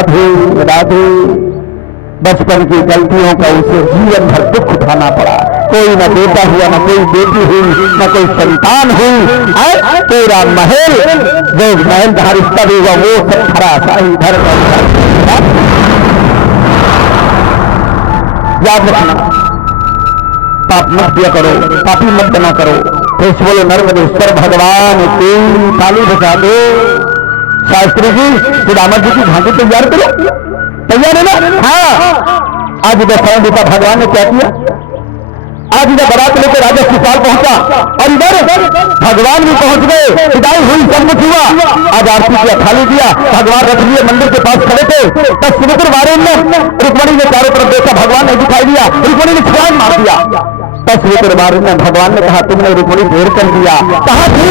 राधे राधे। बचपन की गलतियों का उसे जीवन भर दुख उठाना पड़ा। कोई न बेटा हुआ, न कोई बेटी हुई, न कोई संतान हुई। पूरा महल, जो महल का रिश्ता भी हुआ वो सब खरा शाही घर का। याद रखना, पाप मत किया करो, पापी मत बना करो। फिर बोलो नर्मदेश्वर भगवान की ताली बजा दो। शास्त्री जी सुदामा जी की झांकी तैयार करो। तैयार है ना? हाँ। आज दशहरा बेटा भगवान ने क्या किया? आज इधर बारात लेकर राजा शिवपाल पहुंचा और इधर भगवान भी पहुंच गए। विदाई हुई, सब कुछ हुआ। आज आरती किया, थाली दिया, भगवान रख लिए मंदिर के पास खड़े थे। तब सुमित्र मारे रुक्मणी ने चारों तरफ देखा, भगवान ने दिखाई दिया। रुक्मणी ने छलांग मार दिया। तब सुमित्र मारे भगवान ने कहा तुमने रुक्मणी देर कर दिया। कहा थी?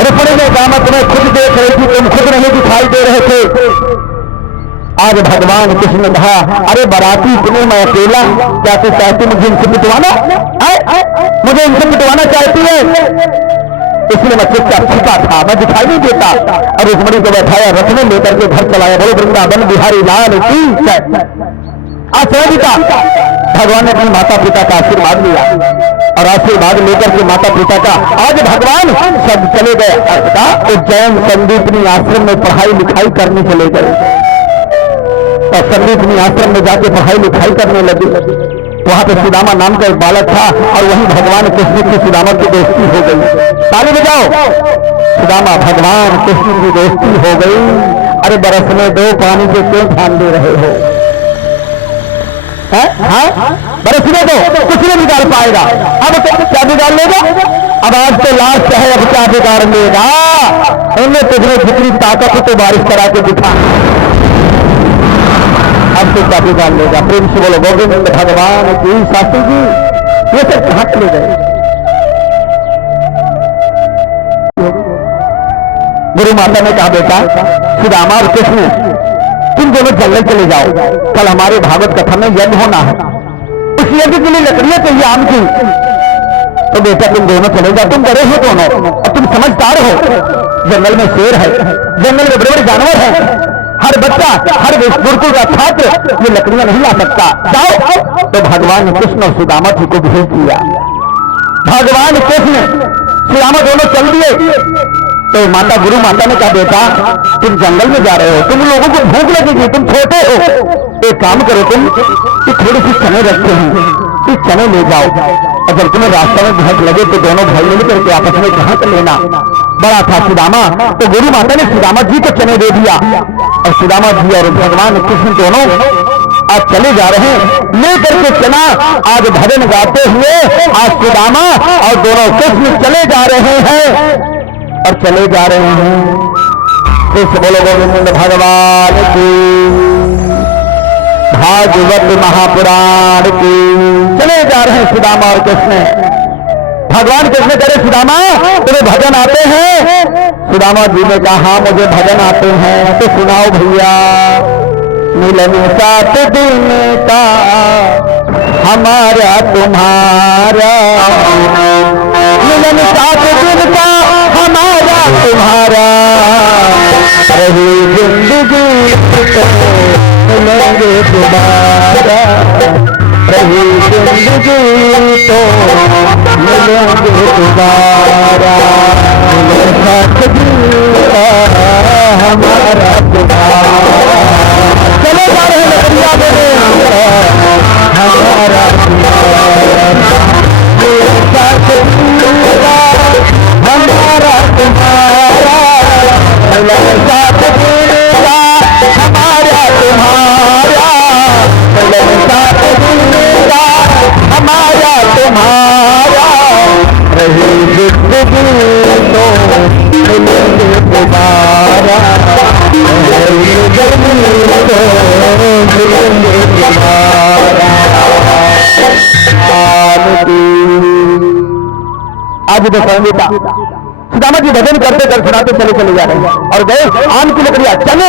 रुक्मणी ने कहा मैं तुम्हें खुद देख रही थी, तुम खुद नहीं दिखाई दे रहे थे। आज भगवान कृष्ण ने कहा अरे बाराती तुम्हें मैं अकेला, क्या तो चाहती मुझे इनसे पिटवाना? मुझे इनसे पिटवाना चाहती है? इसलिए मैं चुपचाप छिपा था, मैं दिखाई नहीं देता। और रुक्मणी को बैठाया, रथ में लेकर के घर चलाया। बोलो वृंदावन बिहारी लाल की जय। आशीर्वादिता भगवान ने अपने माता पिता का आशीर्वाद लिया और आशीर्वाद लेकर के माता पिता का आज भगवान सब चले गए। उज्जैन संदीपनी आश्रम में पढ़ाई लिखाई करने चले गए और संदीपनी आश्रम में जाके पढ़ाई लिखाई करने लगे। वहां पे सुदामा नाम का एक बालक था और वहीं भगवान कृष्ण की सुदामा की दोस्ती हो गई। ताली बजाओ। सुदामा भगवान कृष्ण की दोस्ती हो गई। अरे बरसने दो, पानी से क्यों ध्यान दे रहे हो? हाँ, बरसने दो, कुछ नहीं बिगाड़ पाएगा। अब तो क्या बिगाड़ लेगा? अब आज तो लास्ट है, अब क्या बिगाड़ लेगा? उनने तुझे जितनी ताकत हो तो बारिश करा के दिखा, अब तो क्या बिगाड़ लेगा? प्रेम से बोलो गोविंद भगवान की। शास्त्री जी ये सब कहां चले गए? गुरु माता ने कहा बेटा सुदामा और कृष्ण तुम दोनों जंगल चले जाओ, कल हमारे भागवत कथा में यज्ञ होना है। उस यज्ञ के लिए लकड़ियां चाहिए आम की। तो बेटा तुम दोनों चले जाओ, तुम बड़े हो दोनों और तुम समझदार हो। जंगल में शेर है, जंगल में बड़े बड़े जानवर है। हर बच्चा, हर गुरुकुल का छात्र ये लकड़ियां नहीं ला सकता। जाओ। तो भगवान कृष्ण और सुदामा जी को भेज दिया। भगवान कृष्ण सुदामा दोनों चल दिए। तो माता गुरु माता ने कहा बेटा तुम जंगल में जा रहे हो, तुम लोगों को भूख लगेगी, तुम छोटे हो, एक काम करो तुम कि थोड़ी सी चने रखते हैं, कि चने ले जाओ। अगर तुम्हें रास्ते में भूख लगे तो दोनों भाई मिल करके आपस में कहां कर लेना। बड़ा था सुदामा, तो गुरु माता ने सुदामा जी को चने दे दिया और सुदामा जी और भगवान कृष्ण दोनों आज चले जा रहे हैं लेकर के चना। आज भजन गाते हुए आज सुदामा और दोनों कृष्ण चले जा रहे हैं और चले जा रहे हैं। कृष्ण बोलो गोविंद भगवान की, भागवत महापुराण की। चले जा रहे हैं सुदामा और कृष्ण। भगवान कृष्ण करे सुदामा तुम्हें भजन आते हैं? सुदामा जी ने कहा हाँ मुझे भजन आते हैं। तो सुनाओ भैया। मिलन सात दिन का हमारा तुम्हारा, मिलन सात दिन का हमारा तुम्हारा, रही जिंदगी तो मिलेंगे दोबारा, रही जिंदगी तो मिलेंगे दोबारा, मिलन सात दिन का हमारा तुम्हारा। चले जा रहे लकड़िया देने हमारा तुम्हारा, साथ दूंगा हमारा तुम्हारा, साथ दूंगा हमारा तुम्हारा, साथ दूंगा हमारा तुम्हारा, रही जिंदगी तो मिलेंगे दोबारा, आज बेटा सुदामा जी भजन करते कर सुनाते चले चले जा रहे हैं और गए आम की लकड़ियां चने।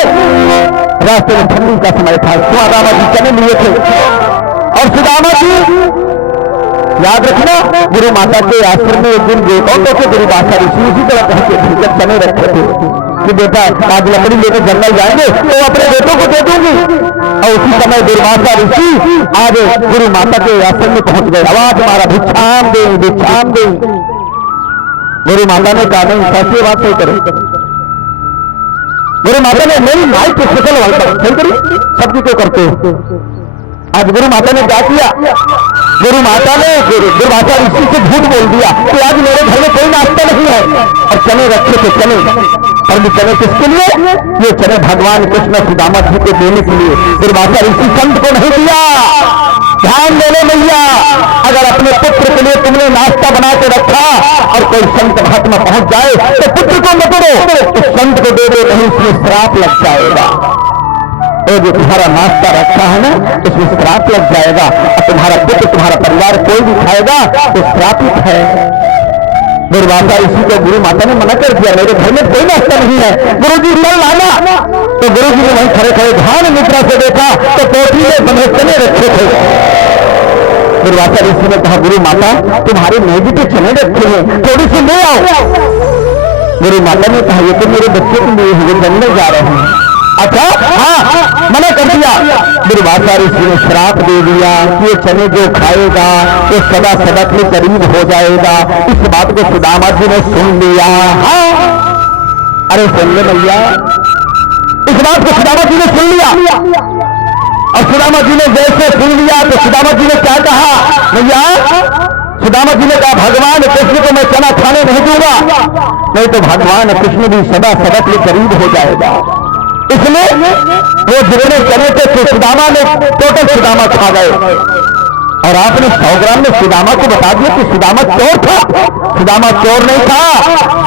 रास्ते में ठंडी का समय था, सुदामा जी चने लिए थे और सुदामा जी याद रखना गुरु माता के आश्रम में एक दिन गोतों के गुरु भाषा ऋषि उसी तरह कह के भीतर चने रखे थे कि बेटा आज लकड़ी लेकर जंगल जाएंगे तो अपने बेटों उसी समय दुर्वासा ऋषि आज गुरु माता के आसन में पहुंच गए। आवाज मारा, भिक्षाम दे, भिक्षाम दे। गुरु माता ने कहा नहीं, कैसी बात नहीं करो। गुरु माता ने मेरी माई की फसल सही करी, सबकी क्यों करते हो। आज गुरु माता ने क्या किया, गुरु माता ने दुर्वासा ऋषि से झूठ बोल दिया कि आज मेरे घर में कोई नाश्ता नहीं है, और चने रखे थे चने, और चने किसके लिए, ये चने भगवान कृष्ण सुदामा जी को देने के लिए दुर्वासा ऋषि संत को नहीं दिया। ध्यान देने मैया, अगर अपने पुत्र के लिए तुमने नाश्ता बना के रखा और कोई संत घाट में पहुंच जाए तो पुत्र को मत दो, तो संत को दे दो, नहीं इसमें श्राप लग जाएगा। तो जो तुम्हारा नाश्ता रखा है ना, इसमें श्राप लग जाएगा, और तुम्हारा पुत्र तुम्हारा परिवार कोई भी खाएगा तो श्रापित है। दुर्वासा ऋषि को गुरु माता ने मना कर दिया, मेरे घर में कोई नाश्ता नहीं है, गुरु जी कल लाना। तो गुरु जी ने वहीं खड़े खड़े ध्यान निद्रा से देखा तो पोटली में बने चने रखे थे। दुर्वासा ऋषि ने कहा, गुरु माता तुम्हारे मेज पे चने रखे हैं, थोड़ी सी ले आओ। गुरु माता ने कहा, ये तो मेरे बच्चे के लिए हुए जंगल जा रहे हैं। अच्छा, हाँ, मना कर दिया। दुर्वासा ऋषि ने श्राप दे दिया कि ये चने जो खाएगा वो सदा सदा के करीब हो जाएगा। इस बात को सुदामा जी ने सुन लिया। हाँ, अरे सुन ले भैया, इस बात को सुदामा जी ने सुन लिया, और सुदामा जी ने जैसे सुन लिया तो सुदामा जी ने क्या कहा भैया, सुदामा जी ने कहा, भगवान कृष्ण को मैं चना खाने नहीं दूंगा, नहीं तो भगवान कृष्ण भी सदा सदा के करीब हो जाएगा। इसलिए वो जितने चने थे सुदामा ने टोटल सुदामा खा गए, और आपने 100 ग्राम में सुदामा को बता दिया कि सुदामा चोर था। सुदामा चोर नहीं था,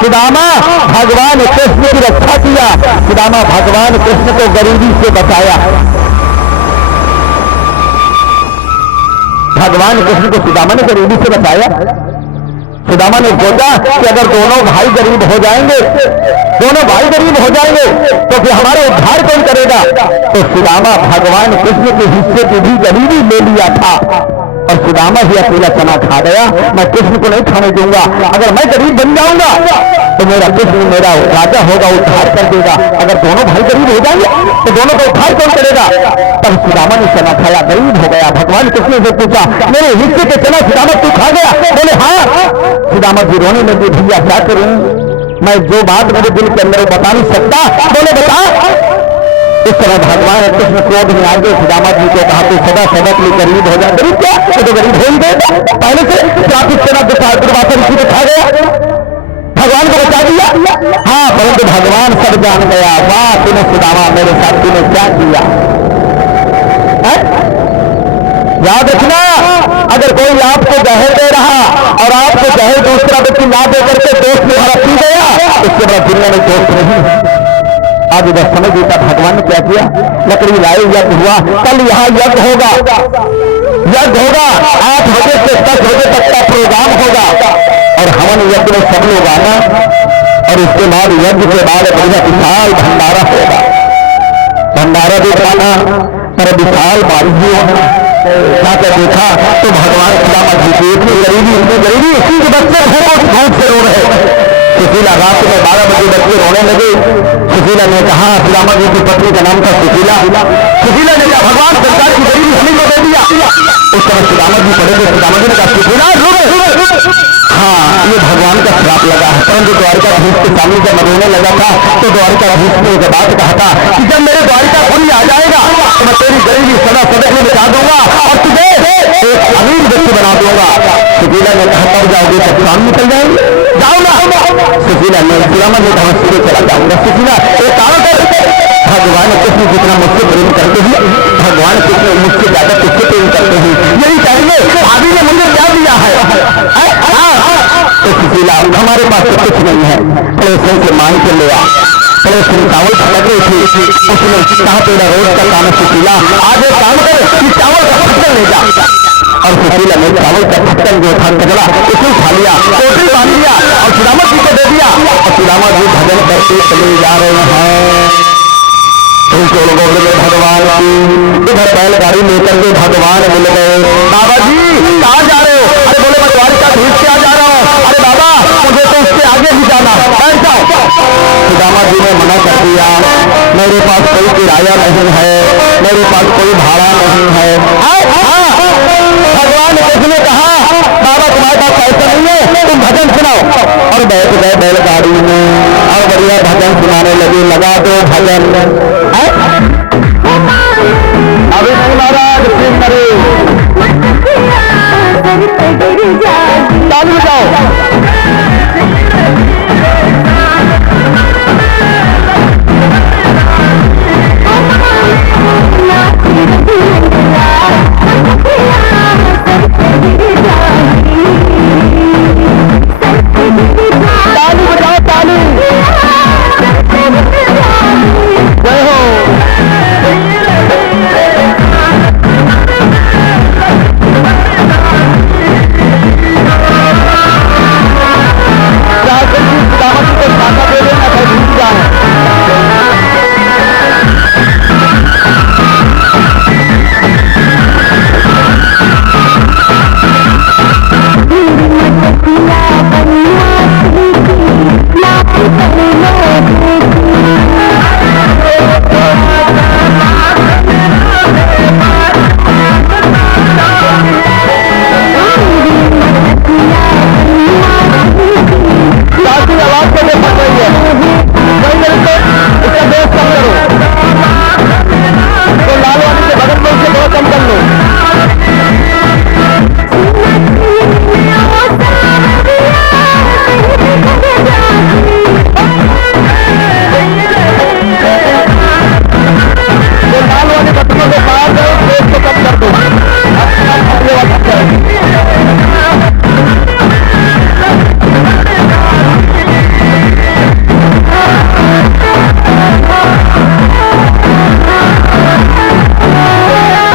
सुदामा भगवान कृष्ण की रक्षा किया, सुदामा भगवान कृष्ण को गरीबी से बचाया। भगवान कृष्ण को सुदामा ने गरीबी से बचाया। सुदामा ने सोचा कि अगर दोनों भाई गरीब हो जाएंगे, दोनों भाई गरीब हो जाएंगे तो फिर हमारे उद्धार कौन करेगा। तो सुदामा भगवान कृष्ण के हिस्से की भी गरीबी ले लिया था, और सुदामा ही अकेला चना खा गया। मैं कृष्ण को नहीं खाने दूंगा, अगर मैं गरीब बन जाऊंगा तो मेरा कृष्ण मेरा राजा होगा, उद्धार कर देगा। अगर दोनों भाई गरीब हो जाएंगे तो दोनों का उद्धार कौन करेगा। तब सुदामा ने चना खाया, गरीब हो गया। भगवान कृष्ण से पूछा, मेरे हिस्से के चना सुदामा तू खा गया। बोले हाँ। सुदामा जी रोने लगे, भैया क्या करूं, मैं जो बात मेरे दिल के अंदर बता नहीं सकता। बोले बता। इस तरह भगवान कृष्ण क्रोध में आ गए, सुदामा जी को कहा, तू सदा सदा के लिए गरीब हो जा। गरीब क्या, तो गरीब हो ही गए पहले से, श्रापित चना दुर्वासा ऋषि को खा गया, भगवान को बचा दिया। हाँ, परंतु भगवान सब जान गया, वाह तूने सुदामा मेरे साथ तूने क्या किया। याद रखना, अगर कोई आपको जहर दे रहा और आपको जहर दूसरा व्यक्ति ना दे करके दोस्त तुम्हारा पी गया, इसके बाद दुनिया में दोस्त नहीं। आज इधर समझ देता भगवान ने क्या किया, लकड़ी लाई, यज्ञ हुआ। कल यहाँ यज्ञ होगा, यज्ञ होगा 8 बजे से 10 बजे तक का प्रोग्राम होगा, और हवन यज्ञ में सब लोग आना, और इसके बाद यज्ञ के बाद बढ़िया विशाल भंडारा होगा। भंडारा भी खाना, पर विशाल बारिश भी होना। जाकर देखा तो भगवान सुदामा जी की इतनी गरीबी, उसी के बच्चे भूख से रो रहे। सुशीला रात में 12 बजे बच्चे रोने लगे। सुशीला ने कहा, सुदामा जी की पत्नी का नाम था सुशीला। सुशीला ने कहा, भगवान सरकार की गरीबी हमें को दे दिया। उस समय सुदामा जी पड़े थे, सुदामा जी ने कहा, सुशीला रुक। हाँ, ये भगवान का श्राप लगा है। परंतु द्वारिकाधीश के सामने जब मैं रोने लगा था तो द्वारिकाधीश ने एक बात कहा था कि जब मेरे द्वारिकापुरी आ जाएगा तो मैं तेरी गरीबी सदा सदक में मिटा दूंगा और तुझे एक अमीर व्यक्ति बना दूंगा। सुशीला ने कहा, तब जाओगे तब शाम निकल जाएंगे, जाओ ना। सुशीला ने सुदामा ने कहा, सीधे चला जाऊंगा। सुशीला एक काम कर, भगवान कृष्ण जितना मुझसे प्रेम करते हैं, भगवान कृष्ण मुझसे ज्यादा तुझसे प्रेम करते हैं, यही चाहिए। भाभी ने मुझे क्या दिया है। तो सुशीला, हमारे पास तो कुछ नहीं है, पड़ोसियों से मांग के ले आ। पड़ोसी चावल खटक रही थी, उसने कहा, तेरा रोज का काम है सुशीला, आज एक काम कर कि चावल का फटकन ले जा। और सुशीला ने चावल का फटकन जो था कचरा उसे उठा लिया, टोटली बांध लिया और सुदामा जी को दे दिया। और सुदामा जी भजन करते चले जा रहे हैं। भगवान इधर बैलगाड़ी लेकर के भगवान मिल गए। बाबा जी कहाँ जा रहे हो। अरे बोले, मैं द्वारिकाधीश से आ जा रहा हूँ। अरे बाबा, मुझे तो उसके आगे भी जाना, बैठ जाओ। सुदामा जी ने मना कर दिया, मेरे पास कोई किराया नहीं है, मेरे पास कोई भाड़ा नहीं है। भगवान कृष्ण ने कहा बाबा तुम्हारे पास पैसा नहीं है, तुम भजन सुनाओ। और बैठ गए बैलगाड़ी में और बढ़िया भजन सुनाने लगे। लगा दो भजन।